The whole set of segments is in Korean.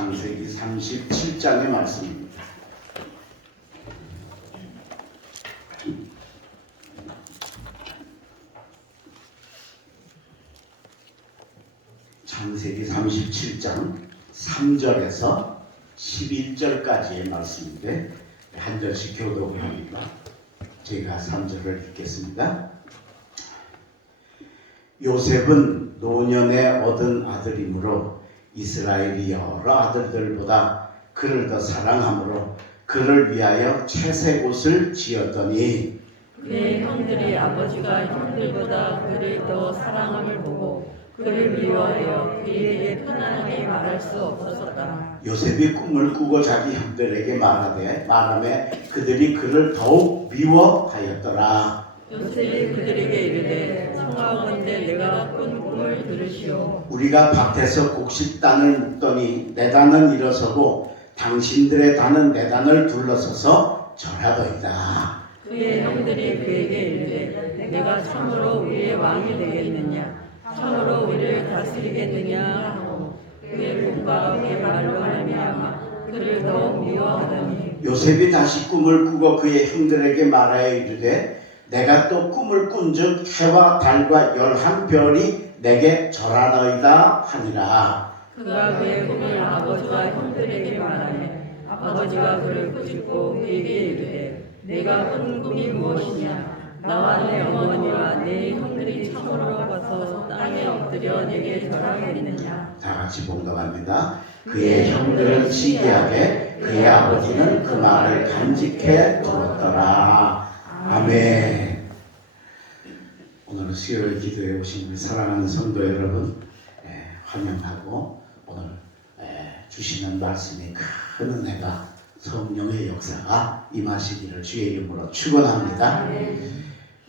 창세기 37장의 말씀입니다. 창세기 37장 3절에서 11절까지의 말씀인데 한 절씩 교독을 합니다. 제가 3절을 읽겠습니다. 요셉은 노년에 얻은 아들이므로 이스라엘이 여러 아들들보다 그를 더 사랑하므로 그를 위하여 채색 옷을 지었더니 그의 형들이 아버지가 형들보다 그를 더 사랑함을 보고 그를 미워하여 그에게 편안하게 말할 수 없었다. 요셉이 꿈을 꾸고 자기 형들에게 말하매 그들이 그를 더욱 미워하였더라. 요셉이 그들에게 이르되 청하건대 내가 꾼 꿈을 들으시오. 우리가 밭에서 곡식단을 묶더니 내 단은 일어서고 당신들의 단은 내 단을 둘러서서 절하더이다. 그의 형들이 그에게 이르되 내가 참으로 우리의 왕이 되겠느냐 참으로 우리를 다스리겠느냐 하고 그의 꿈과 그의 말로 말미암아 그를 더욱 미워하더니 요셉이 다시 꿈을 꾸고 그의 형들에게 말하여 이르되 내가 또 꿈을 꾼즉 해와 달과 11별이 내게 절하더이다 하니라. 그가 그의 꿈을 아버지와 형들에게 말하며 아버지가 그를 꾸짖고 그에게 이르되 내가 꾼 꿈이 무엇이냐 나와 내 어머니와 내 형들이 참으로 가서 땅에 엎드려 내게 절하겠느냐. 다 같이 봉독합니다. 그의 형들은 시기하게 그의 아버지는 그 말을 간직해 두었더라. 아멘. 오늘 수요일 기도에 오신 우리 사랑하는 성도 여러분 환영하고 오늘 주시는 말씀이 큰 은혜가 성령의 역사가 임하시기를 주의 이름으로 축원합니다.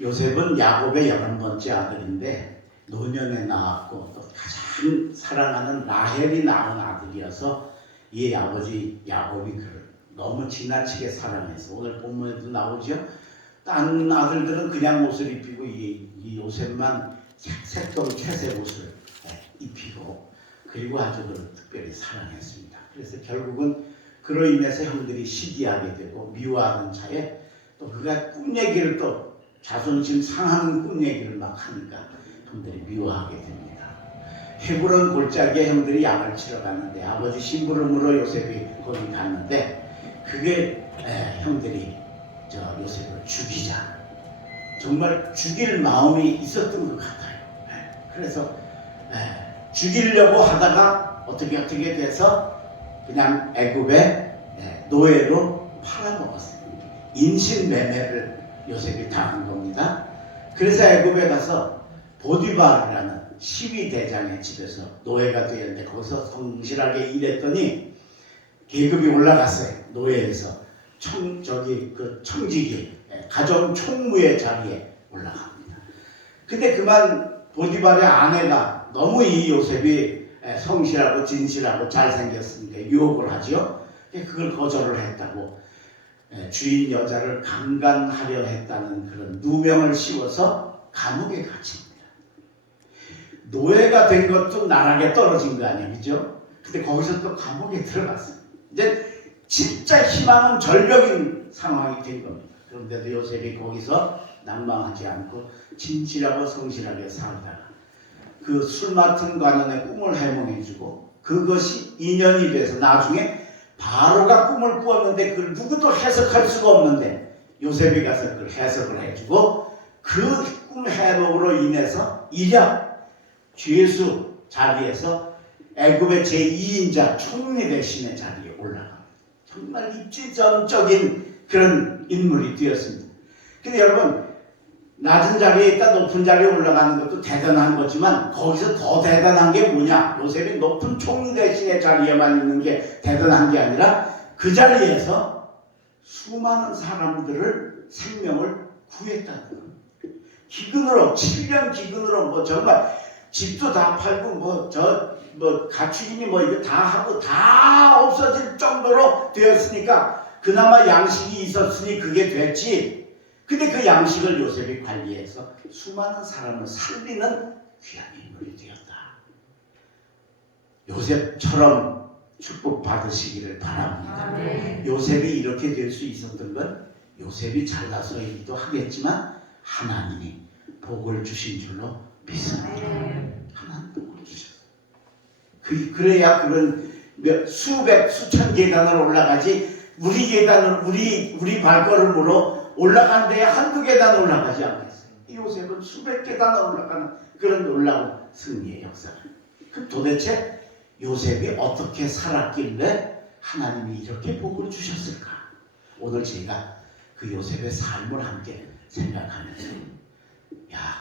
요셉은 야곱의 11번째 아들인데 노년에 낳았고 또 가장 사랑하는 라헬이 낳은 아들이어서 이 아버지 야곱이 그를 너무 지나치게 사랑해서 오늘 본문에도 나오죠. 딴 아들들은 그냥 옷을 입히고 이 요셉만 색동 채색 옷을 입히고 그리고 아주 그를 특별히 사랑했습니다. 그래서 결국은 그로 인해서 형들이 시기하게 되고 미워하는 차에 또 그가 꿈 얘기를 또 자존심 상하는 꿈 얘기를 막 하니까 형들이 미워하게 됩니다. 헤브론 골짜기에 형들이 양을 치러 갔는데 아버지 심부름으로 요셉이 거기 갔는데 그게 형들이 요셉을 죽이자 정말 죽일 마음이 있었던 것 같아요. 그래서 죽이려고 하다가 어떻게 돼서 그냥 애굽의 노예로 팔아먹었어요. 인신매매를 요셉이 당한 겁니다. 그래서 애굽에 가서 보디발이라는 12대장의 집에서 노예가 되었는데 거기서 성실하게 일했더니 계급이 올라갔어요. 노예에서 청지기 가정 총무의 자리에 올라갑니다. 근데 그만 보디발의 아내가 너무 이 요셉이 성실하고 진실하고 잘생겼으니까 유혹을 하죠. 그걸 거절을 했다고 주인 여자를 강간하려 했다는 그런 누명을 씌워서 감옥에 갇힙니다. 노예가 된 것도 나락에 떨어진 거 아니에요, 그죠? 근데 거기서 또 감옥에 들어갔어요. 이제 진짜 희망은 절벽인 상황이 된 겁니다. 그런데도 요셉이 거기서 난망하지 않고 진실하고 성실하게 살다가 그 술 맡은 관원의 꿈을 해몽해주고 그것이 인연이 돼서 나중에 바로가 꿈을 꾸었는데 그걸 누구도 해석할 수가 없는데 요셉이 가서 그걸 해석을 해주고 그 꿈 해몽으로 인해서 이력 죄수 자리에서 애굽의 제2인자 총리 대신의 자리에 올라갑니다. 정말 입지전적인 그런 인물이 되었습니다. 근데 여러분 낮은 자리에 있다 높은 자리에 올라가는 것도 대단한 거지만 거기서 더 대단한 게 뭐냐? 요셉이 높은 총리 대신의 자리에만 있는 게 대단한 게 아니라 그 자리에서 수많은 사람들을 생명을 구했다는 겁니다. 기근으로 7년 기근으로 정말 집도 다 팔고 가축이니 이거 다 하고 다 없어질 정도로 되었으니까 그나마 양식이 있었으니 그게 됐지. 근데 그 양식을 요셉이 관리해서 수많은 사람을 살리는 귀한 인물이 되었다. 요셉처럼 축복 받으시기를 바랍니다. 아멘. 요셉이 이렇게 될 수 있었던 건 요셉이 잘나서이기도 하겠지만 하나님이 복을 주신 줄로 믿습니다. 하나님 복을 주셨어요. 그래야 그런 수백 수천 계단을 올라가지 우리 계단을 우리 발걸음으로 올라간 데에 한두 계단 올라가지 않겠어요. 이 요셉은 수백 계단을 올라가는 그런 놀라운 승리의 역사를. 그 도대체 요셉이 어떻게 살았길래 하나님이 이렇게 복을 주셨을까? 오늘 제가 그 요셉의 삶을 함께 생각하면서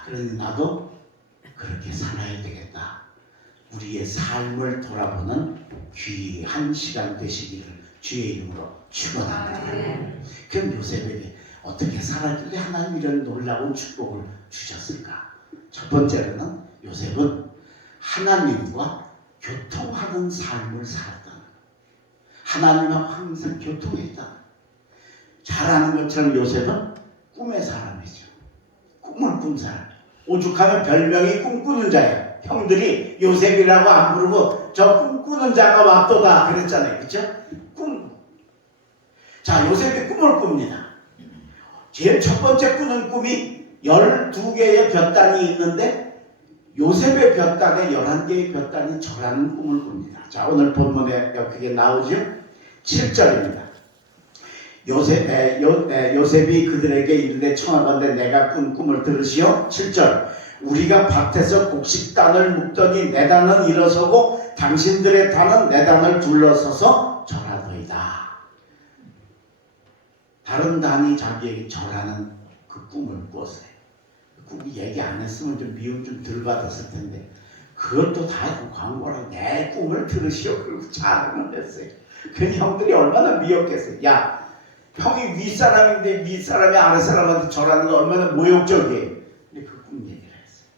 그러니 나도 그렇게 살아야 되겠다. 우리의 삶을 돌아보는 귀한 시간 되시기를 주의 이름으로 축원합니다. 그럼 요셉에게 어떻게 살았길래 하나님 이런 놀라운 축복을 주셨을까? 첫 번째로는 요셉은 하나님과 교통하는 삶을 살았다. 하나님과 항상 교통했다. 잘 아는 것처럼 요셉은 꿈의 사람이죠. 꿈을 꾼 사람. 오죽하면 별명이 꿈꾸는 자예요. 형들이 요셉이라고 안 부르고 저 꿈꾸는 자가 왔도다 그랬잖아요. 그렇죠? 꿈. 자, 요셉이 꿈을 꿉니다. 제일 첫 번째 꾸는 꿈이 12개의 볕단이 있는데 요셉의 볕단에 11개의 볕단이 절하는 꿈을 꿉니다. 자, 오늘 본문에 그게 나오죠? 7절입니다. 요셉이 그들에게 이르되 청하건대 내가 꾼 꿈을 들으시오. 7절. 우리가 밭에서 곡식단을 묶더니 내 단은 일어서고 당신들의 단은 내 단을 둘러서서 절하더이다. 다른 단이 자기에게 절하는 그 꿈을 꿨어요. 그 꿈이 얘기 안 했으면 좀 미움 좀 덜 받았을 텐데 그것도 다 광고라 내 꿈을 들으시오. 그리고 자랑을 했어요. 그 형들이 얼마나 미웠겠어요. 야, 형이 윗사람인데 윗사람이 아랫사람한테 절하는 거 얼마나 모욕적이에요. 근데 그 꿈 얘기를 했어요.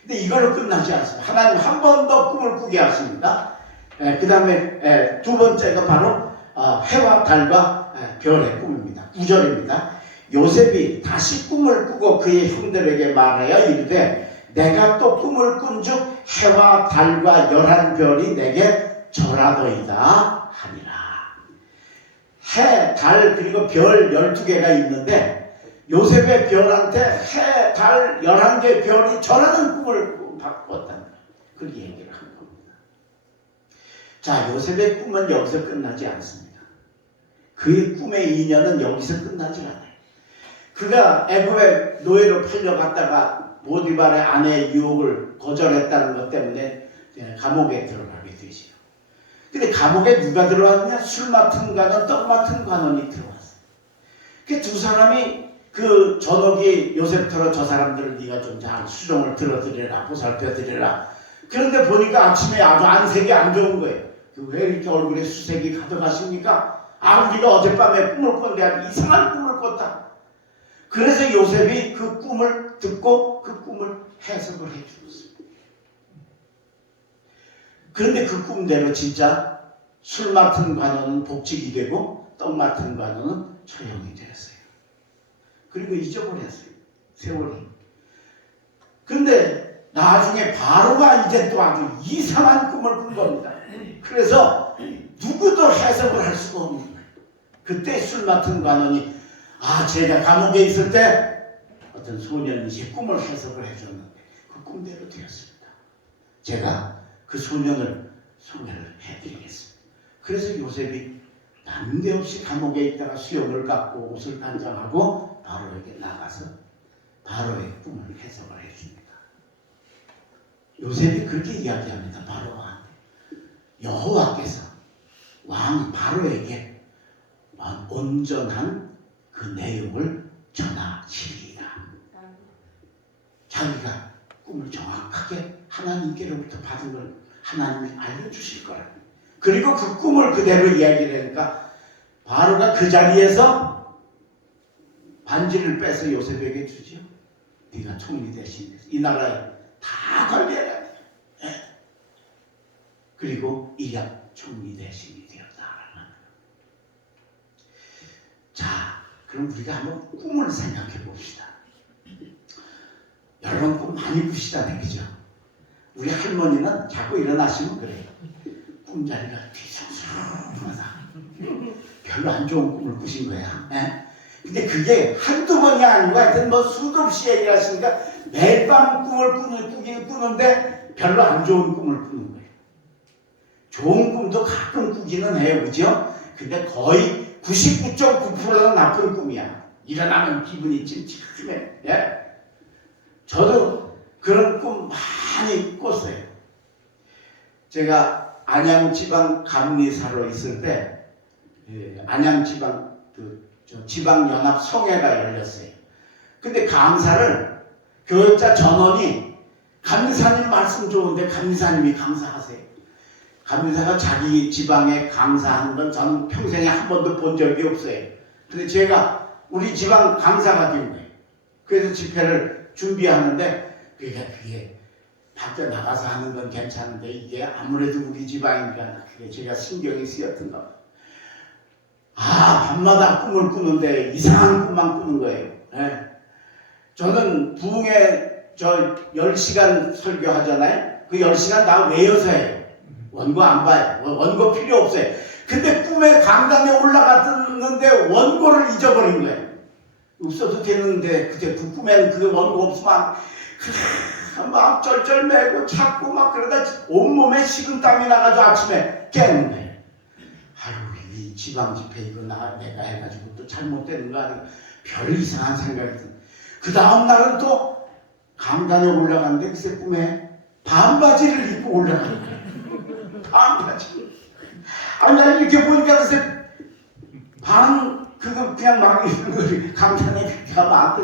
근데 이걸로 끝나지 않습니다. 하나님 한 번 더 꿈을 꾸게 하십니다. 그 다음에 두 번째가 바로 해와 달과 별의 꿈입니다. 9절입니다. 요셉이 다시 꿈을 꾸고 그의 형들에게 말하여 이르되 내가 또 꿈을 꾼즉 해와 달과 11별이 내게 절하더이다 하니라. 해, 달 그리고 별 12개가 있는데 요셉의 별한테 해, 달 11개 별이 절하는 꿈을 꿨다는 거예요. 그렇게 얘기를 한 겁니다. 자, 요셉의 꿈은 여기서 끝나지 않습니다. 그의 꿈의 인연은 여기서 끝나지 않아요. 그가 애굽의 노예로 팔려갔다가 보디발의 아내의 유혹을 거절했다는 것 때문에 감옥에 들어가게 되죠. 근데 감옥에 누가 들어왔냐? 술 맡은 관원, 떡 맡은 관원이 들어왔어요. 그 두 사람이 그 전옥이 요셉처럼 저 사람들을 네가 좀 잘 수종을 들어드리라, 보살펴드리라. 그런데 보니까 아침에 아주 안색이 안 좋은 거예요. 왜 이렇게 얼굴에 수색이 가득하십니까? 우리가 어젯밤에 꿈을 꿨는데 아주 이상한 꿈을 꿨다. 그래서 요셉이 그 꿈을 듣고 그 꿈을 해석을 해주었습니다. 그런데 그 꿈대로 진짜 술 맡은 관원은 복직이 되고 떡 맡은 관원은 처형이 되었어요. 그리고 잊어버렸어요. 세월이. 그런데 나중에 바로가 이제 또 아주 이상한 꿈을 꾼 겁니다. 그래서 누구도 해석을 할 수가 없는 거예요. 그때 술 맡은 관원이 제가 감옥에 있을 때 어떤 소년이 제 꿈을 해석을 해줬는데 그 꿈대로 되었습니다. 제가 그 소년을 소개를 해드리겠습니다. 그래서 요셉이 난데없이 감옥에 있다가 수염을 깎고 옷을 단장하고 바로에게 나가서 바로의 꿈을 해석을 해줍니다. 요셉이 그렇게 이야기합니다. 바로와 여호와께서 왕 바로에게 온전한 그 내용을 전하시리이다. 자기가 꿈을 정확하게 하나님께로부터 받은 걸 하나님이 알려주실 거라. 그리고 그 꿈을 그대로 이야기를 하니까 바로가 그 자리에서 반지를 빼서 요셉에게 주죠. 네가 총리 대신 이 나라에 다 관리해라. 그리고 이략 총리 대신이 되었다. 자, 그럼 우리가 한번 꿈을 생각해 봅시다. 여러분 꿈 많이 꾸시잖아요. 그죠? 우리 할머니는 자꾸 일어나시면 그래요. 꿈자리가 뒤숭숭하다. 별로 안 좋은 꿈을 꾸신 거야. 예? 근데 그게 한두 번이 아니고 하여튼 뭐 수도 없이 얘기를 하시니까 매일 밤 꿈을 꾸긴 꾸는데 별로 안 좋은 꿈을 꾸는 거예요. 좋은 꿈도 가끔 꾸기는 해요. 그죠? 근데 거의 99.9%는 나쁜 꿈이야. 일어나면 기분이 찜찜해. 예? 저도 그런 꿈 많이 꿨어요. 제가 안양지방 감리사로 있을 때 안양지방 지방연합 성회가 열렸어요. 근데 강사를 교역자 전원이 감리사님 말씀 좋은데 감리사님이 강사하세요. 감리사가 자기 지방에 강사하는 건 저는 평생에 한 번도 본 적이 없어요. 근데 제가 우리 지방 강사가 된 거예요. 그래서 집회를 준비하는데 그게 밖에 나가서 하는 건 괜찮은데 이게 아무래도 우리 지방이니까 그게 제가 신경이 쓰였던 거. 밤마다 꿈을 꾸는데 이상한 꿈만 꾸는 거예요. 네. 저는 부흥회 10시간 설교하잖아요. 그 10시간 다 외워서 해요. 원고 안 봐요. 원고 필요 없어요. 근데 꿈에 강당에 올라갔는데 원고를 잊어버린 거예요. 없어도 되는데 그때 그 꿈에는 그 원고 없으면 막 쩔쩔매고 찾고 막 그러다 온몸에 식은땀이 나가지고 아침에 깨는 거예요. 이 지방 집회 이거 내가 해가지고 또 잘못되는 거 아니고 별 이상한 생각이 든. 그 다음 날은 또 강단에 올라갔는데 글쎄 꿈에 반바지를 입고 올라가는 거예요. 반바지. 난 이렇게 보니까 글쎄 그거 그냥 막 이런 거 강단에 그렇게 하면 안 돼.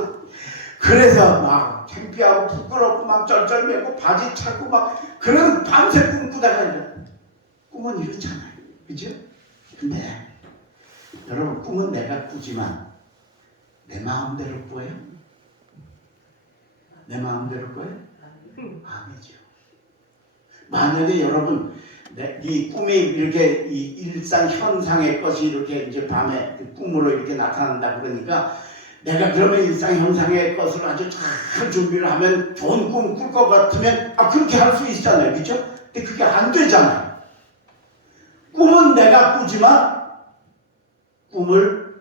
그래서 막 창피하고 부끄럽고 막 쩔쩔매고 바지 찾고 막 그런 밤새 꿈꾸다가 꿈은 이렇잖아요. 그죠? 근데 여러분 꿈은 내가 꾸지만 내 마음대로 꾸어요? 내 마음대로 꾸어요? 아니죠. 만약에 여러분 이 꿈이 이렇게 이 일상 현상의 것이 이렇게 이제 밤에 그 꿈으로 이렇게 나타난다 그러니까 내가 그러면 일상 현상의 것을 아주 잘 준비를 하면 좋은 꿈 꿀 것 같으면 그렇게 할 수 있잖아요. 그렇죠? 근데 그게 안 되잖아요. 꿈은 내가 꾸지만 꿈을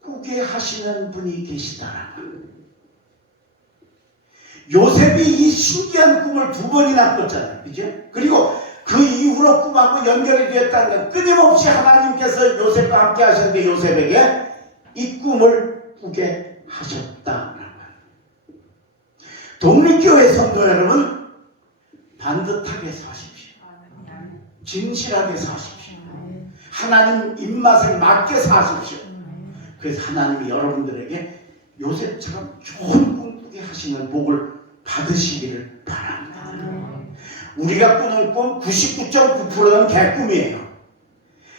꾸게 하시는 분이 계시다라는 거예요. 요셉이 이 신기한 꿈을 2번이나 꿨잖아요. 그죠? 그리고 그 이후로 꿈하고 연결이 되었다는 건 끊임없이 하나님께서 요셉과 함께 하셨는데 요셉에게 이 꿈을 꾸게 하셨다라는 거예요. 독립교회 성도 여러분, 반듯하게 사십시오. 진실하게 사십시오. 하나님 입맛에 맞게 사십시오. 그래서 하나님이 여러분들에게 요셉처럼 좋은 꿈 꾸게 하시는 복을 받으시기를 바랍니다. 우리가 꾸는 꿈 99.9%는 개꿈이에요.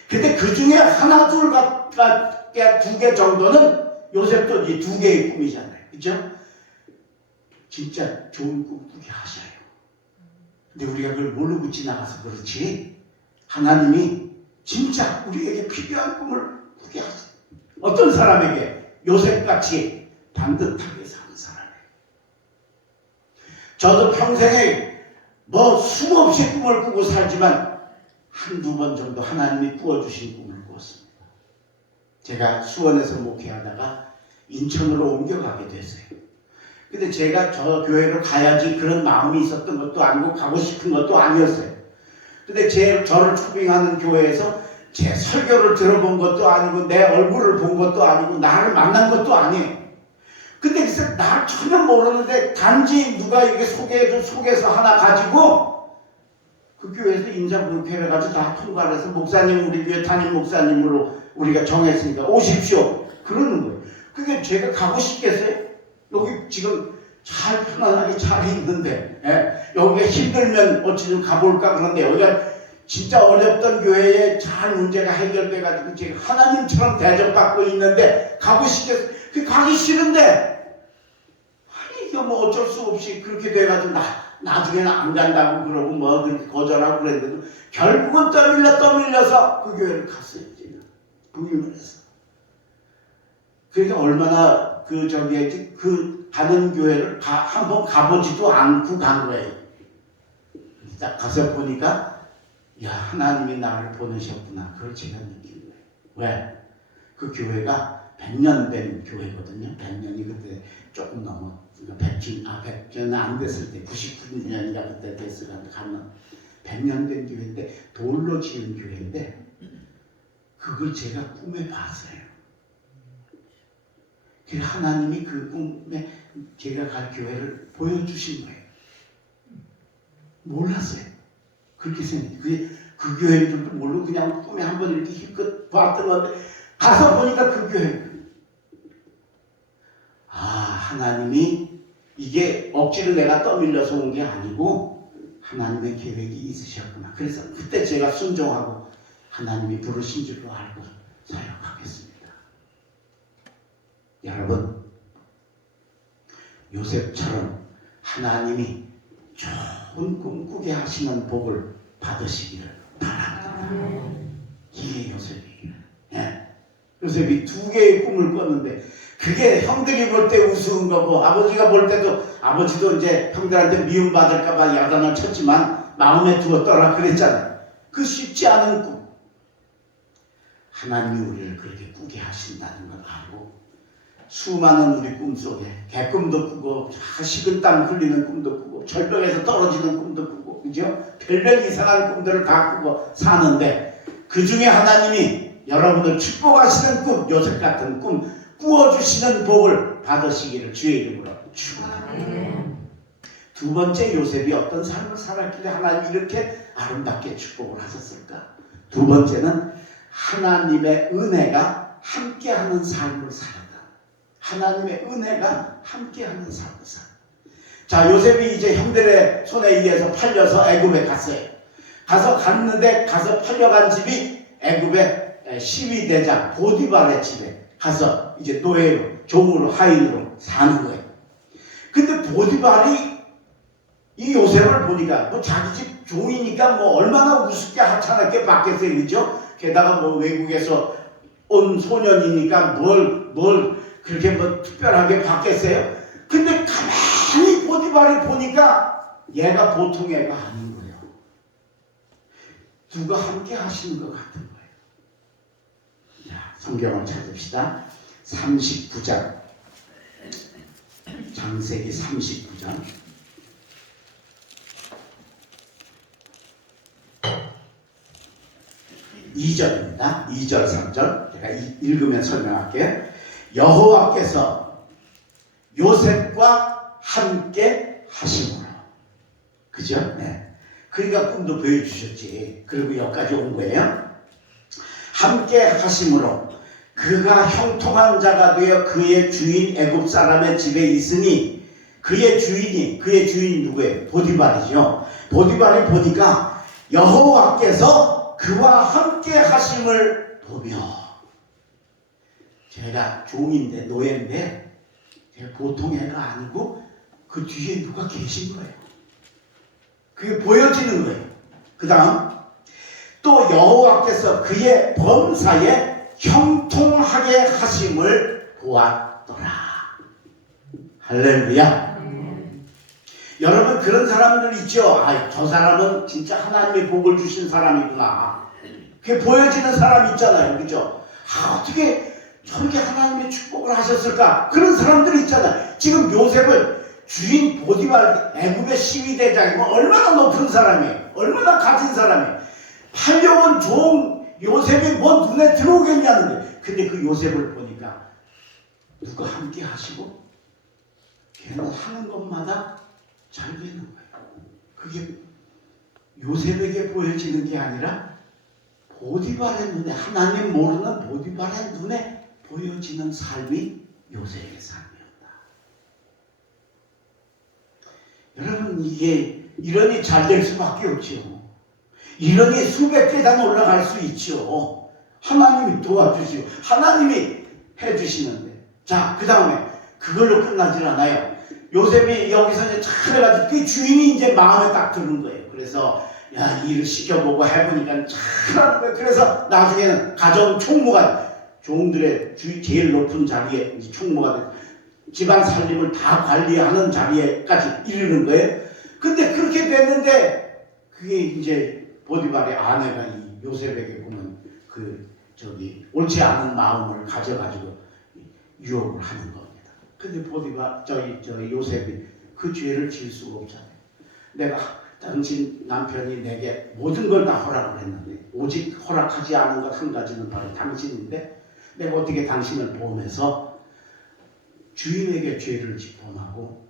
근데 그 중에 하나, 둘, 2개 정도는 요셉도 이 2개의 꿈이잖아요. 그죠? 진짜 좋은 꿈 꾸게 하셔요. 근데 우리가 그걸 모르고 지나가서 그렇지 하나님이 진짜 우리에게 필요한 꿈을 꾸게 하세요. 어떤 사람에게? 요셉같이 반듯하게 사는 사람에게. 저도 평생에 수없이 꿈을 꾸고 살지만 한두 번 정도 하나님이 꾸어주신 꿈을 꾸었습니다. 제가 수원에서 목회하다가 인천으로 옮겨가게 됐어요. 근데 제가 저 교회를 가야지 그런 마음이 있었던 것도 아니고 가고 싶은 것도 아니었어요. 근데 저를 초빙하는 교회에서 제 설교를 들어본 것도 아니고 내 얼굴을 본 것도 아니고 나를 만난 것도 아니에요. 근데 글쎄 날 전혀 모르는데 단지 누가 이렇게 소개서 하나 가지고 그 교회에서 인사불교를 가지고 다 통과를 해서 목사님 우리 교회 담임 목사님으로 우리가 정했으니까 오십시오. 그러는 거예요. 그게 제가 가고 싶겠어요? 여기 지금 잘 편안하게 잘 있는데 여기가 힘들면 어찌 좀 가볼까 그런데 여기가 진짜 어렵던 교회에 잘 문제가 해결돼가지고 제가 하나님처럼 대접받고 있는데 가고 싶겠어요? 그 가기 싫은데 이거 어쩔 수 없이 그렇게 돼가지고 나중에는 안 간다고 그러고 그렇게 거절하고 그랬는데도 결국은 떠밀려서 그 교회를 갔어요. 제가 부임을 해서. 그러니까 얼마나 그 가는 교회를 한번 가보지도 않고 간 거예요. 딱 가서 보니까 야, 하나님이 나를 보내셨구나. 그걸 제가 느낀 거예요. 왜? 그 교회가 100년 된 교회거든요. 100년이 그때 조금 넘어. 100년 안 됐을 때, 99년인가 그때 됐을 때 가면 100년 된 교회인데, 돌로 지은 교회인데, 그걸 제가 꿈에 봤어요. 그래서 하나님이 그 꿈에 제가 갈 교회를 보여주신 거예요. 몰랐어요. 그렇게 생각해요. 그 교회인 줄도 모르고 그냥 꿈에 한번 이렇게 힘껏 봤던 건데 가서 보니까 그 교회. 아, 하나님이 이게 억지로 내가 떠밀려서 온 게 아니고 하나님의 계획이 있으셨구나. 그래서 그때 제가 순종하고 하나님이 부르신 줄로 알고 사역하겠습니다. 여러분, 요셉처럼 하나님이 좋은 꿈 꾸게 하시는 복을 받으시기를 바랍니다. 이게 요셉이에요. 예. 요셉이 2개의 꿈을 꿨는데 그게 형들이 볼 때 우스운 거고 아버지가 볼 때도 아버지도 이제 형들한테 미움받을까봐 야단을 쳤지만 마음에 두었더라 그랬잖아요. 그 쉽지 않은 꿈. 하나님이 우리를 그렇게 꾸게 하신다는 걸 알고 수많은 우리 꿈속에 개꿈도 꾸고 식은땀 흘리는 꿈도 꾸고 절벽에서 떨어지는 꿈도 꾸고 그죠? 별별 이상한 꿈들을 다 꾸고 사는데 그 중에 하나님이 여러분을 축복하시는 꿈, 요셉 같은 꿈 꾸어주시는 복을 받으시기를 주의 이름으로 축원합니다. 2번째, 요셉이 어떤 삶을 살았길래 하나님이 이렇게 아름답게 축복을 하셨을까? 2번째는 하나님의 은혜가 함께하는 삶을 살았다. 하나님의 은혜가 함께하는 삶을 살았다. 자, 요셉이 이제 형들의 손에 의해서 팔려서 애굽에 갔어요. 가서 갔는데 가서 팔려간 집이 애굽의 시위대장 보디발의 집에 가서 이제 노예로 종으로 하인으로 사는 거예요. 근데 보디발이 이 요셉을 보니까 뭐 자기 집 종이니까 뭐 얼마나 우습게 하찮게 받겠어요, 그죠? 게다가 뭐 외국에서 온 소년이니까 뭘 그렇게 뭐 특별하게 받겠어요? 근데 가만히 보디발을 보니까 얘가 보통 애가 아닌 거예요. 누가 함께 하시는 것 같은 거예요. 자, 성경을 찾읍시다. 39장. 창세기 39장. 2절입니다. 2절, 3절. 제가 읽으면 설명할게요. 여호와께서 요셉과 함께 하심으로. 그죠? 네. 그러니까 꿈도 보여주셨지. 그리고 여기까지 온 거예요. 함께 하심으로 그가 형통한 자가 되어 그의 주인 애굽 사람의 집에 있으니 그의 주인이 누구예요? 보디발이죠. 보디발이 보니까 여호와께서 그와 함께 하심을 보며 제가 종인데 노예인데 제가 보통 애가 아니고 그 뒤에 누가 계신 거예요. 그게 보여지는 거예요. 그 다음 또 여호와께서 그의 범사에 형통하게 하심을 보았더라. 할렐루야. 여러분 그런 사람들 있죠. 아, 저 사람은 진짜 하나님의 복을 주신 사람이구나. 그게 보여지는 사람 있잖아요. 그죠? 아, 어떻게 저렇게 하나님의 축복을 하셨을까? 그런 사람들이 있잖아요. 지금 요셉을 주인 보디발 애굽의 시위대장이면 얼마나 높은 사람이에요. 얼마나 가진 사람이에요. 팔려온 종 요셉이 뭐 눈에 들어오겠냐는데 근데 그 요셉을 보니까 누가 함께 하시고 걔는 하는 것마다 잘 되는 거예요. 그게 요셉에게 보여지는 게 아니라 보디발의 눈에 하나님 모르는 보디발의 눈에 보여지는 삶이 요셉의 삶이었다. 여러분 이게 이러니 잘 될 수밖에 없죠. 이러니 수백 계단 올라갈 수 있죠. 하나님이 도와주시고 하나님이 해주시는데 자, 그 다음에 그걸로 끝나질 않아요. 요셉이 여기서 이제 잘 해가지고 그 주인이 이제 마음에 딱 드는 거예요. 그래서 야, 일을 시켜보고 해보니까 잘하는 거예요. 그래서 나중에는 가정 총무가 종들의 제일 높은 자리에 이제 총무가 돼서 집안 살림을 다 관리하는 자리에까지 이르는 거예요. 근데 그렇게 됐는데 그게 이제 보디발의 아내가 이 요셉에게 보면 옳지 않은 마음을 가져가지고 유혹을 하는 겁니다. 근데 보디발 요셉이 그 죄를 지을 수가 없잖아요. 내가 당신 남편이 내게 모든 걸 다 허락을 했는데 오직 허락하지 않은 것 한 가지는 바로 당신인데 내가 어떻게 당신을 보험해서 주인에게 죄를 범하고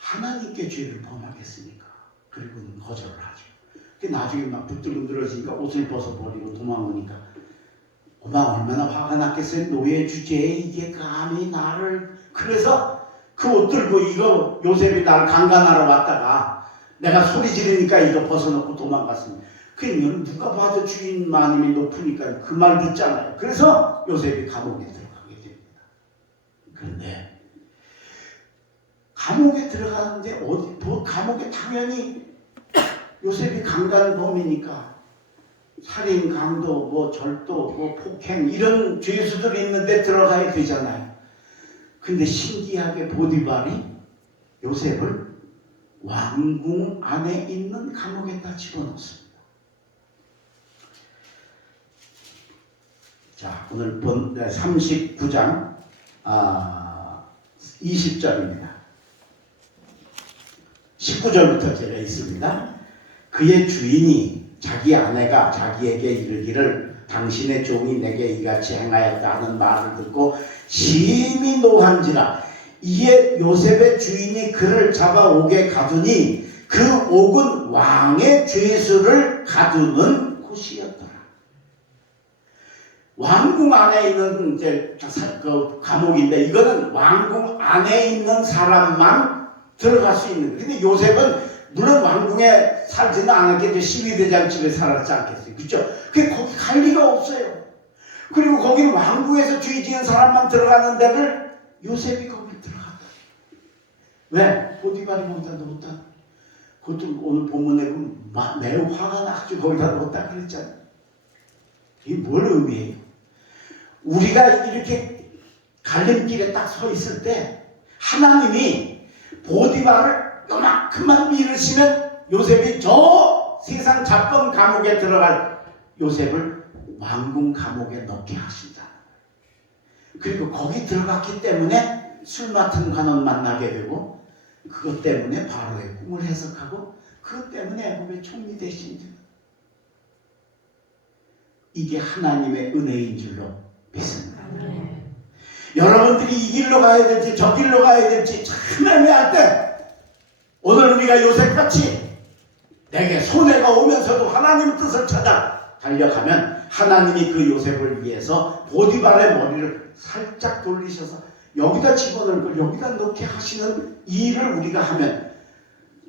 하나님께 죄를 범하겠습니까? 그리고는 거절을 하죠. 나중에 막 붙들고 늘어지니까 옷을 벗어버리고 도망오니까 엄마 얼마나 화가 났겠어요. 노예 주제에 이게 감히 나를. 그래서 그 옷 들고 이거 요셉이 나를 강간하러 왔다가 내가 소리 지르니까 이거 벗어놓고 도망갔습니다. 그러면 누가 봐도 주인 마음이 높으니까 그 말 듣잖아요. 그래서 요셉이 감옥에 들어가게 됩니다. 그런데 감옥에 들어가는데 감옥에 당연히 요셉이 강간범이니까 살인, 강도, 절도, 폭행 이런 죄수들이 있는데 들어가야 되잖아요. 근데 신기하게 보디발이 요셉을 왕궁 안에 있는 감옥에다 집어넣습니다. 자, 오늘 본 39장 20절입니다. 19절부터 제가 있습니다. 그의 주인이 자기 아내가 자기에게 이르기를 당신의 종이 내게 이같이 행하였다 하는 말을 듣고 심히 노한지라. 이에 요셉의 주인이 그를 잡아 옥에 가두니 그 옥은 왕의 죄수를 가두는 곳이었더라. 왕궁 안에 있는 그 감옥인데 이거는 왕궁 안에 있는 사람만 들어갈 수 있는 거예요. 근데 요셉은 물론 왕궁에 살지는 않았겠죠. 시위대장 집에 살았지 않겠어요. 그렇죠? 그게 거기 갈 리가 없어요. 그리고 거기는 왕궁에서 죄 지은 사람만 들어가는 데를 요셉이 거기 들어갔다. 왜? 보디발이 거기다 넣었다. 그것도 오늘 본문에 보면 매우 화가 나가지고 거기다 넣었다 그랬잖아요. 이게 뭘 의미해요? 우리가 이렇게 갈림길에 딱 서 있을 때 하나님이 보디발을 요만큼만 밀으시면 요셉이 저 세상 잡범 감옥에 들어갈 요셉을 왕궁 감옥에 넣게 하신다. 그리고 거기 들어갔기 때문에 술 맡은 관원 만나게 되고 그것 때문에 바로의 꿈을 해석하고 그것 때문에 애굽의 총리 되신 줄. 이게 하나님의 은혜인 줄로 믿습니다. 여러분들이 이 길로 가야 될지 저 길로 가야 될지 참 애매할 때 오늘 우리가 요셉같이 내게 손해가 오면서도 하나님 뜻을 찾아 달려가면 하나님이 그 요셉을 위해서 보디발의 머리를 살짝 돌리셔서 여기다 집어넣을 걸 여기다 넣게 하시는 일을 우리가 하면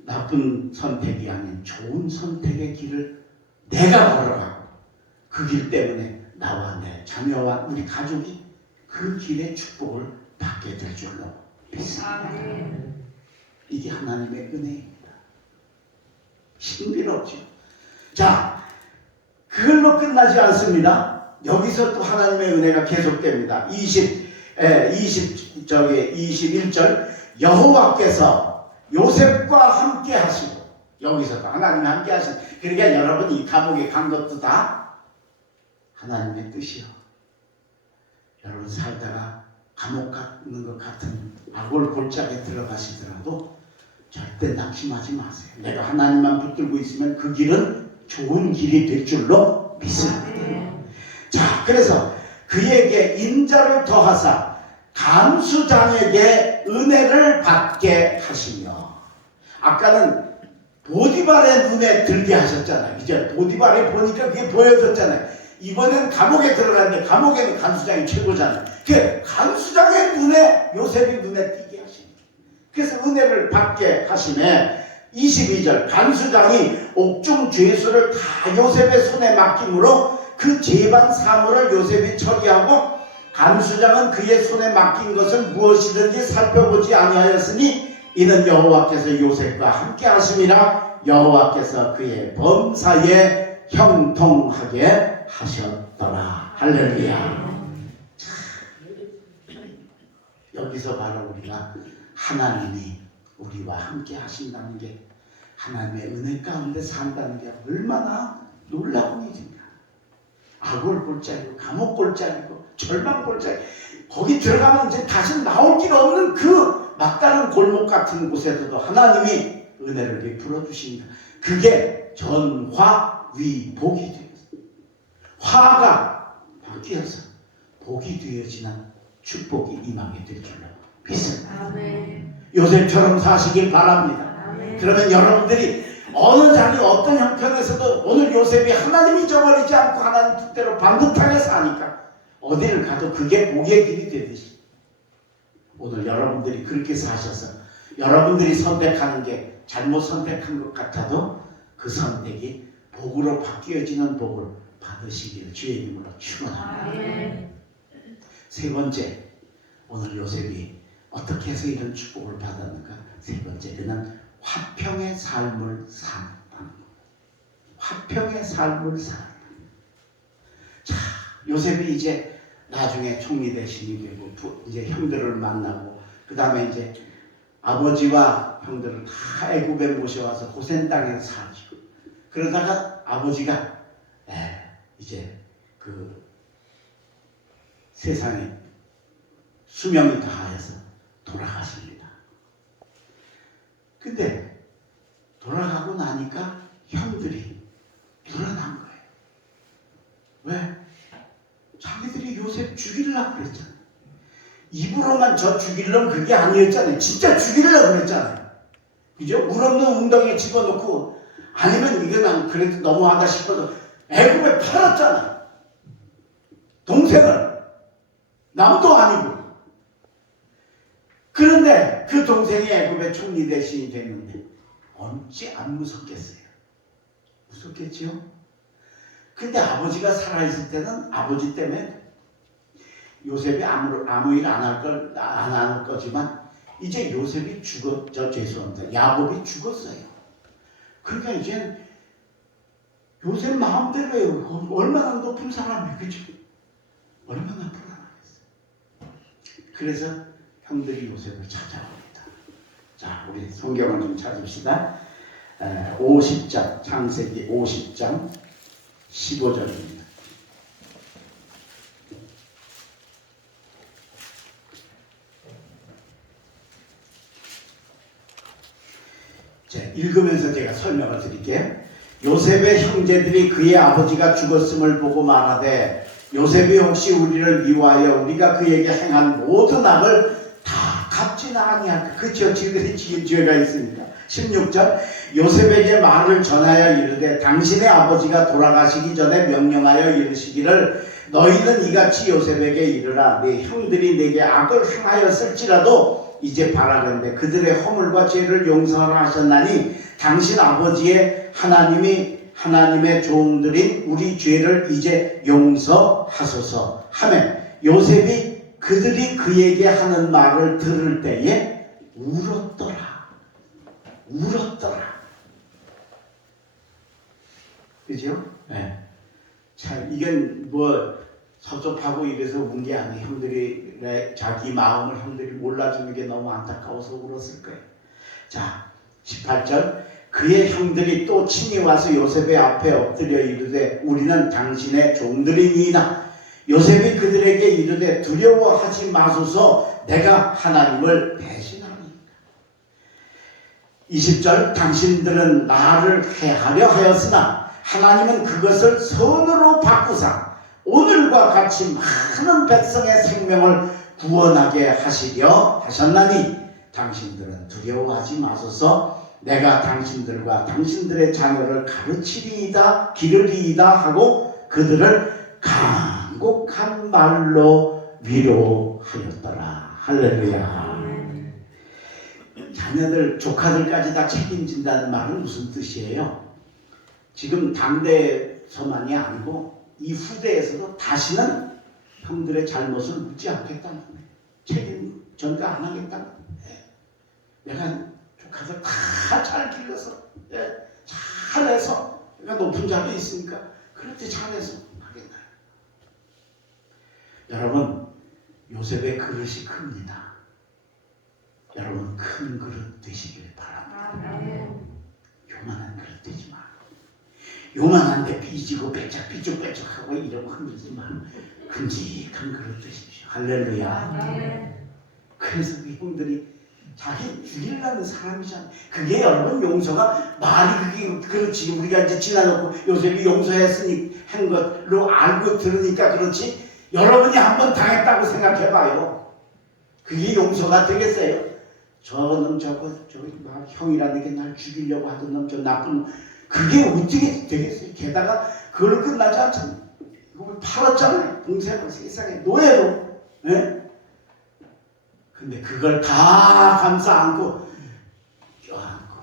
나쁜 선택이 아닌 좋은 선택의 길을 내가 걸어가고 그 길 때문에 나와 내 자녀와 우리 가족이 그 길의 축복을 받게 될 줄로 믿습니다. 이게 하나님의 은혜입니다. 신비롭죠. 자, 그걸로 끝나지 않습니다. 여기서 또 하나님의 은혜가 계속됩니다. 21절 여호와께서 요셉과 함께 하시고 여기서도 하나님이 함께 하시고 그러니까 여러분이 이 감옥에 간 것도 다 하나님의 뜻이요. 여러분 살다가 감옥 가는 것 같은 악올 골짜기에 들어가시더라도 절대 낙심하지 마세요. 내가 하나님만 붙들고 있으면 그 길은 좋은 길이 될 줄로 믿습니다. 자, 그래서 그에게 인자를 더하사 간수장에게 은혜를 받게 하시며 아까는 보디발의 눈에 들게 하셨잖아요. 이제 보디발에 보니까 그게 보여졌잖아요. 이번엔 감옥에 들어갔는데 감옥에는 간수장이 최고잖아요. 그 간수장의 눈에 요셉이 눈에 띄게 하십니다. 그래서 은혜를 받게 하시네. 22절 간수장이 옥중 죄수를 다 요셉의 손에 맡김으로 그 재반 사물을 요셉이 처리하고 간수장은 그의 손에 맡긴 것을 무엇이든지 살펴보지 아니하였으니 이는 여호와께서 요셉과 함께 하심이라 여호와께서 그의 범사에 형통하게 하셨더라. 할렐루야. 여기서 바로 우리가 하나님이 우리와 함께 하신다는 게 하나님의 은혜 가운데 산다는 게 얼마나 놀라운 일입니다. 악을 골짜기고 감옥 골짜기고 절망 골짜기, 거기 들어가면 이제 다시 나올 길 없는 그 막다른 골목 같은 곳에서도 하나님이 은혜를 베풀어 주십니다. 그게 전화위복이 되었어요. 화가 바뀌어서 복이 되어지는 축복이 임하게 될 줄로 믿습니다. 아멘. 요셉처럼 사시길 바랍니다. 아멘. 그러면 여러분들이 어느 자리 어떤 형편에서도 오늘 요셉이 하나님 잊어버리지 않고 하나님 뜻대로 반듯하게 사니까 어디를 가도 그게 복의 길이 되듯이 오늘 여러분들이 그렇게 사셔서 여러분들이 선택하는 게 잘못 선택한 것 같아도 그 선택이 복으로 바뀌어지는 복을 받으시기를 주의 이름으로 축원합니다. 아멘. 세 번째, 오늘 요셉이 어떻게 해서 이런 축복을 받았는가? 세 번째, 그는 화평의 삶을 산다. 화평의 삶을 산다. 자, 요셉이 이제 나중에 총리 대신이 되고 이제 형들을 만나고 그 다음에 이제 아버지와 형들을 다 애굽에 모셔와서 고센 땅에 살죠. 그러다가 아버지가 이제 그 세상에 수명이 다하여서 돌아가십니다. 근데 돌아가고 나니까 형들이 불안한 거예요. 왜? 자기들이 요셉 죽이려고 그랬잖아요. 입으로만 저 죽이려면 그게 아니었잖아요. 진짜 죽이려고 그랬잖아요. 그죠? 물 없는 웅덩이에 집어넣고 아니면 이거는 그래도 너무하다 싶어서 애굽에 팔았잖아요. 동생을. 남도 아니고. 그런데 그 동생이 애굽의 총리 대신이 됐는데 어찌 안 무섭겠어요? 무섭겠지요? 근데 아버지가 살아있을 때는 아버지 때문에 요셉이 아무 일 안 할 거지만 이제 요셉이 죄송합니다. 야곱이 죽었어요. 그러니까 이제 요셉 마음대로예요. 얼마나 높은 사람이에요. 그죠? 얼마나 불안하겠어요. 그래서 형들이 요셉을 찾아옵니다. 자, 우리 성경을 좀 찾읍시다. 50장, 창세기 50장 15절입니다. 자, 읽으면서 제가 설명을 드릴게요. 요셉의 형제들이 그의 아버지가 죽었음을 보고 말하되 요셉이 혹시 우리를 미워하여 우리가 그에게 행한 모든 악을 다 갚지는 아니할까. 그렇죠. 지들이 지은 죄가 있으니까. 16절 요셉에게 말을 전하여 이르되 당신의 아버지가 돌아가시기 전에 명령하여 이르시기를 너희는 이같이 요셉에게 이르라. 네 형들이 내게 악을 행하였을지라도 이제 바라건대 그들의 허물과 죄를 용서하라 하셨나니 당신 아버지의 하나님의 종들인 우리 죄를 이제 용서하소서 하며 요셉이 그들이 그에게 하는 말을 들을 때에 울었더라. 그죠? 네. 참 이건 뭐 섭섭하고 이래서 운 게 아니에요. 형들이 자기 마음을 형들이 몰라주는 게 너무 안타까워서 울었을 거예요. 자, 18절 그의 형들이 또 친히 와서 요셉의 앞에 엎드려 이르되 우리는 당신의 종들이니이다. 요셉이 그들에게 이르되 두려워하지 마소서 내가 하나님을 대신하니이다. 20절 당신들은 나를 해하려 하였으나 하나님은 그것을 선으로 바꾸사 오늘과 같이 많은 백성의 생명을 구원하게 하시려 하셨나니 당신들은 두려워하지 마소서 내가 당신들과 당신들의 자녀를 가르치리이다 기르리이다 하고 그들을 간곡한 말로 위로하였더라. 할렐루야. 자녀들 조카들까지 다 책임진다는 말은 무슨 뜻이에요? 지금 당대에서만이 아니고 이 후대에서도 다시는 형들의 잘못을 묻지 않겠다는 거예요. 책임 전가 안 하겠다는 거예요. 내가 조카들 다 잘 길러서 잘해서 내가 높은 자리에 있으니까 그렇게 잘해서 하겠다. 여러분 요셉의 그릇이 큽니다. 여러분 큰 그릇 되시길 바랍니다. 요만한 그릇 되지 마. 요만한데 삐지고 삐쩍삐쩍하고 이러고 흔들지 마. 큼직한 그릇 드십시오. 할렐루야. 그래서 그 형들이 자기 죽이려는 사람이잖아. 그게 여러분 용서가 말이 그게 그렇지. 우리가 이제 지나놓고 요셉이 용서했으니 한 것로 알고 들으니까 그렇지. 여러분이 한번 당했다고 생각해봐요. 그게 용서가 되겠어요? 저놈 저기 막 형이라는 게 날 죽이려고 하던 놈 저 나쁜 놈. 그게 어떻게 되겠어요? 게다가 그걸로 끝나지 않잖아요. 그걸 팔았잖아요. 동생을 세상에 노예로. 네? 근데 그걸 다 감싸 안고 껴안고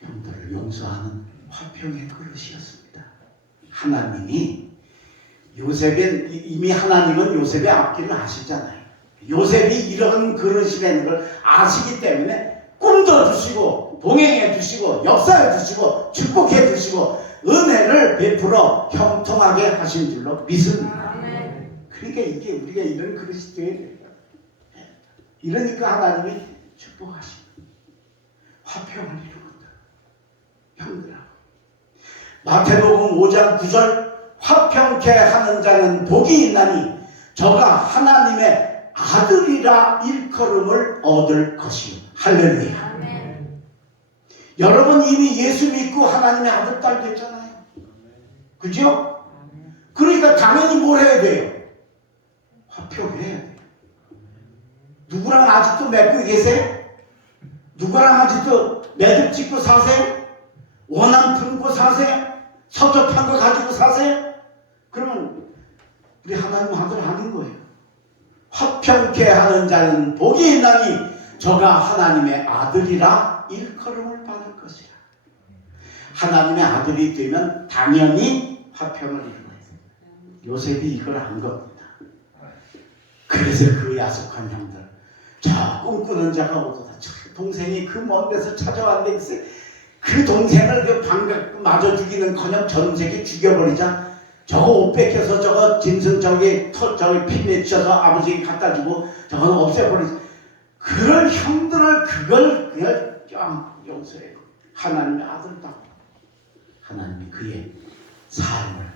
형들을 용서하는 화평의 그릇이었습니다. 하나님이 요셉은 이미 하나님은 요셉의 앞길을 아시잖아요. 요셉이 이런 그릇이라는 걸 아시기 때문에 꿈도 주시고 동행해 주시고 역사해 주시고 축복해 주시고 은혜를 베풀어 형통하게 하신 줄로 믿습니다. 그러니까 이게 우리가 이런 그릇이 되어야 돼요. 이러니까 하나님이 축복하시고 화평을 이루었다. 형들하고 마태복음 5장 9절 화평케 하는 자는 복이 있나니 저가 하나님의 아들이라 일컬음을 얻을 것이요. 할렐루야. 여러분 이미 예수 믿고 하나님의 아들 딸 됐잖아요. 그죠? 그러니까 당연히 뭘 해야 돼요? 화평해야 돼요. 누구랑 아직도 맺고 계세요? 누구랑 아직도 매듭 짓고 사세요? 원한 품고 사세요? 서접한 거 가지고 사세요? 그러면 우리 하나님 아들 아닌 거예요. 화평케 하는 자는 복이 있나니 저가 하나님의 아들이라 일컬음을 받을 것이라. 하나님의 아들이 되면 당연히 화평을 이루어야 됩니다. 요셉이 이걸 한 겁니다. 그래서 그 야속한 형들, 자 꿈꾸는 자가 오도다. 동생이 그 먼 데서 찾아왔는데 그 동생을 그 방금 마저 죽이는커녕 전세기 죽여버리자. 저거 옷 뺏겨서 저거 짐승 저기 피 맺혀서 아버지에게 갖다 주고 저거는 없애버리자. 그럴 형들을 그걸 그냥 쫙 용서해요. 하나님의 아들다. 하나님이 그의 삶을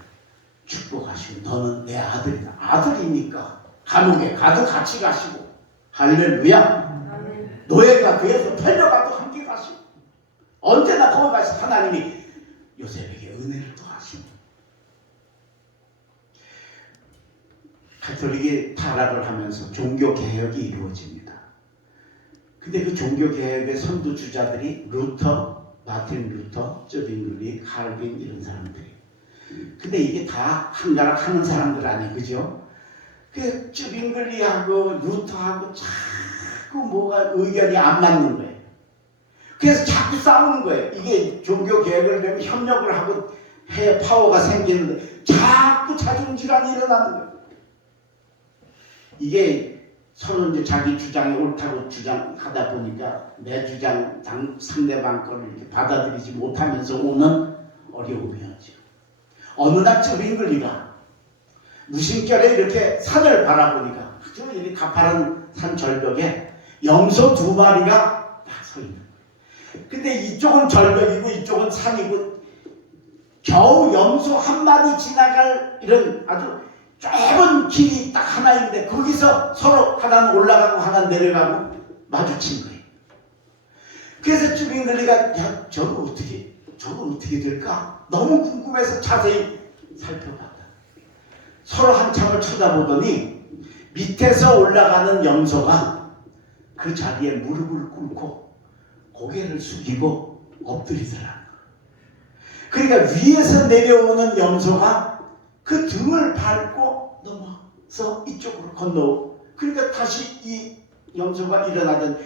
축복하시고 너는 내 아들이다. 아들이니까 감옥에 가도 같이 가시고 할렐루야. 노예가 되어서 팔려가도 함께 가시고 언제나 거기 가서 하나님이 요셉에게 은혜를 더하시고 가톨릭이 타락을 하면서 종교개혁이 이루어집니다. 근데 그 종교개혁의 선두주자들이 루터, 마틴 루터, 쩌빙글리, 칼빈 이런 사람들이. 근데 이게 다 한가락 하는 사람들 아니에요. 그죠? 그 쩌빙글리하고 루터하고 자꾸 뭐가 의견이 안 맞는 거예요. 그래서 자꾸 싸우는 거예요. 이게 종교개혁을 되면 협력을 하고 해야 파워가 생기는데 자꾸 자존질환이 일어나는 거예요. 이게 서로 이제 자기 주장이 옳다고 주장하다 보니까 내 주장 상대방 거를 이렇게 받아들이지 못하면서 오는 어려움이었죠. 어느 날 쩌빙글리가 무심결에 이렇게 산을 바라보니까 아주 이 가파른 산 절벽에 염소 2마리가 딱 서 있는 거예요. 근데 이쪽은 절벽이고 이쪽은 산이고 겨우 염소 1마리 지나갈 이런 아주 좁은 길이 딱 하나 있는데 거기서 서로 하나는 올라가고 하나는 내려가고 마주친 거예요. 그래서 쩌빙글리가 야 저거 어떻게 될까? 너무 궁금해서 자세히 살펴봤다. 서로 한참을 쳐다보더니 밑에서 올라가는 염소가 그 자리에 무릎을 꿇고 고개를 숙이고 엎드리더라. 그러니까 위에서 내려오는 염소가 그 등을 밟고 넘어서 이쪽으로 건너오고 그러니까 다시 이 염소가 일어나던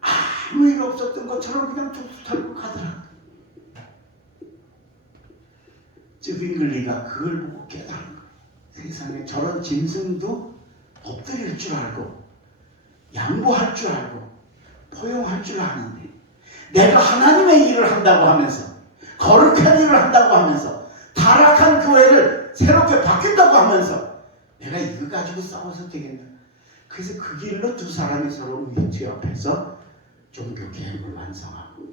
아무 일 없었던 것처럼 그냥 툭툭 털고 가더라. 쩌빙글리가 그걸 보고 깨달은 거예요. 세상에 저런 짐승도 엎드릴 줄 알고 양보할 줄 알고 포용할 줄 아는데 내가 하나님의 일을 한다고 하면서 거룩한 일을 한다고 하면서 타락한 교회를 새롭게 바뀐다고 하면서 내가 이거 가지고 싸워서 되겠나. 그래서 그 길로 두 사람이 서로 위태업해서 종교개혁을 완성하고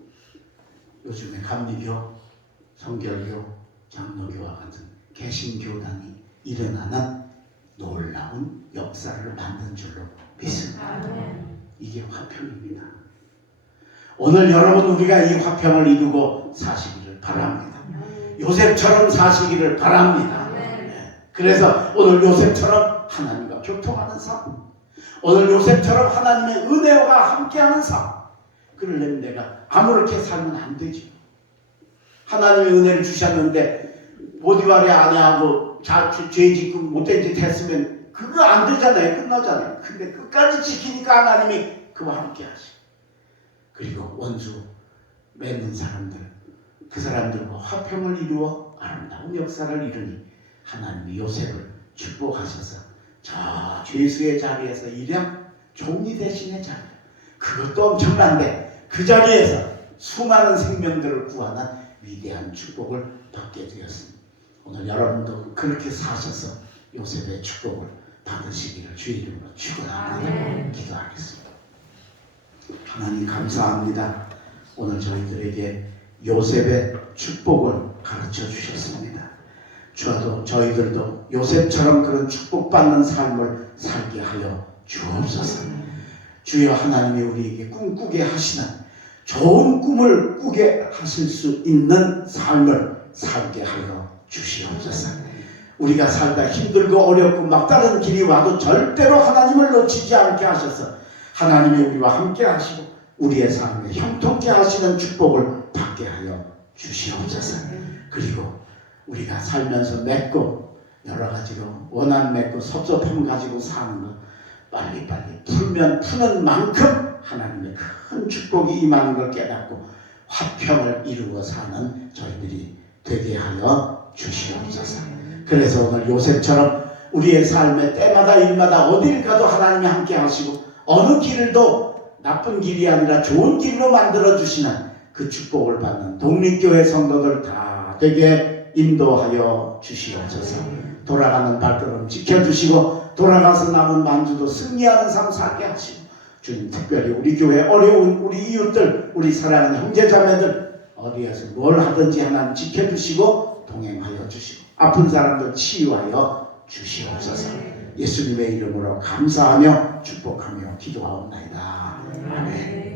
요즘에 감리교 성결교, 장로교와 같은 개신교단이 일어나는 놀라운 역사를 만든 줄로 믿습니다. 이게 화평입니다. 오늘 여러분 우리가 이 화평을 이루고 사시기를 바랍니다. 요셉처럼 사시기를 바랍니다. 그래서 오늘 요셉처럼 하나님과 교통하는 삶, 오늘 요셉처럼 하나님의 은혜와 함께하는 삶, 그러려면 내가 아무렇게 살면 안 되죠. 하나님의 은혜를 주셨는데 보디발의 아내하고 죄 짓고 못된 짓 했으면 그거 안 되잖아요. 끝나잖아요. 근데 끝까지 지키니까 하나님이 그와 함께 하시고, 그리고 원수 맺는 사람들, 그 사람들과 화평을 이루어 아름다운 역사를 이루니 하나님이 요셉을 축복하셔서 저 죄수의 자리에서 일양 종이 대신의 자리, 그것도 엄청난데 그 자리에서 수많은 생명들을 구하는 위대한 축복을 받게 되었습니다. 오늘 여러분도 그렇게 사셔서 요셉의 축복을 받으시기를 주의 이름으로 축원합니다. 기도하겠습니다. 하나님 감사합니다. 오늘 저희들에게 요셉의 축복을 가르쳐 주셨습니다. 주와도 저희들도 요셉처럼 그런 축복받는 삶을 살게 하여 주옵소서. 주여 하나님이 우리에게 꿈꾸게 하시는 좋은 꿈을 꾸게 하실 수 있는 삶을 살게 하여 주시옵소서. 우리가 살다 힘들고 어렵고 막다른 길이 와도 절대로 하나님을 놓치지 않게 하셔서 하나님이 우리와 함께 하시고 우리의 삶에 형통케 하시는 축복을 받게 하여 주시옵소서. 그리고 우리가 살면서 맺고 여러 가지로 원한 맺고 섭섭함 가지고 사는 것 빨리빨리 풀면 푸는 만큼 하나님의 큰 축복이 임하는 걸 깨닫고 화평을 이루어 사는 저희들이 되게 하여 주시옵소서. 그래서 오늘 요셉처럼 우리의 삶의 때마다 일마다 어딜 가도 하나님이 함께 하시고 어느 길도 나쁜 길이 아니라 좋은 길로 만들어 주시는 그 축복을 받는 독립교회 성도들 다 되게 인도하여 주시옵소서. 돌아가는 발걸음 지켜주시고 돌아가서 남은 만주도 승리하는 삶 살게 하시고 주님 특별히 우리 교회 어려운 우리 이웃들 우리 사랑하는 형제자매들 어디에서 뭘 하든지 하나님 지켜주시고 동행하여 주시고 아픈 사람들 치유하여 주시옵소서. 예수님의 이름으로 감사하며 축복하며 기도하옵나이다. 아멘.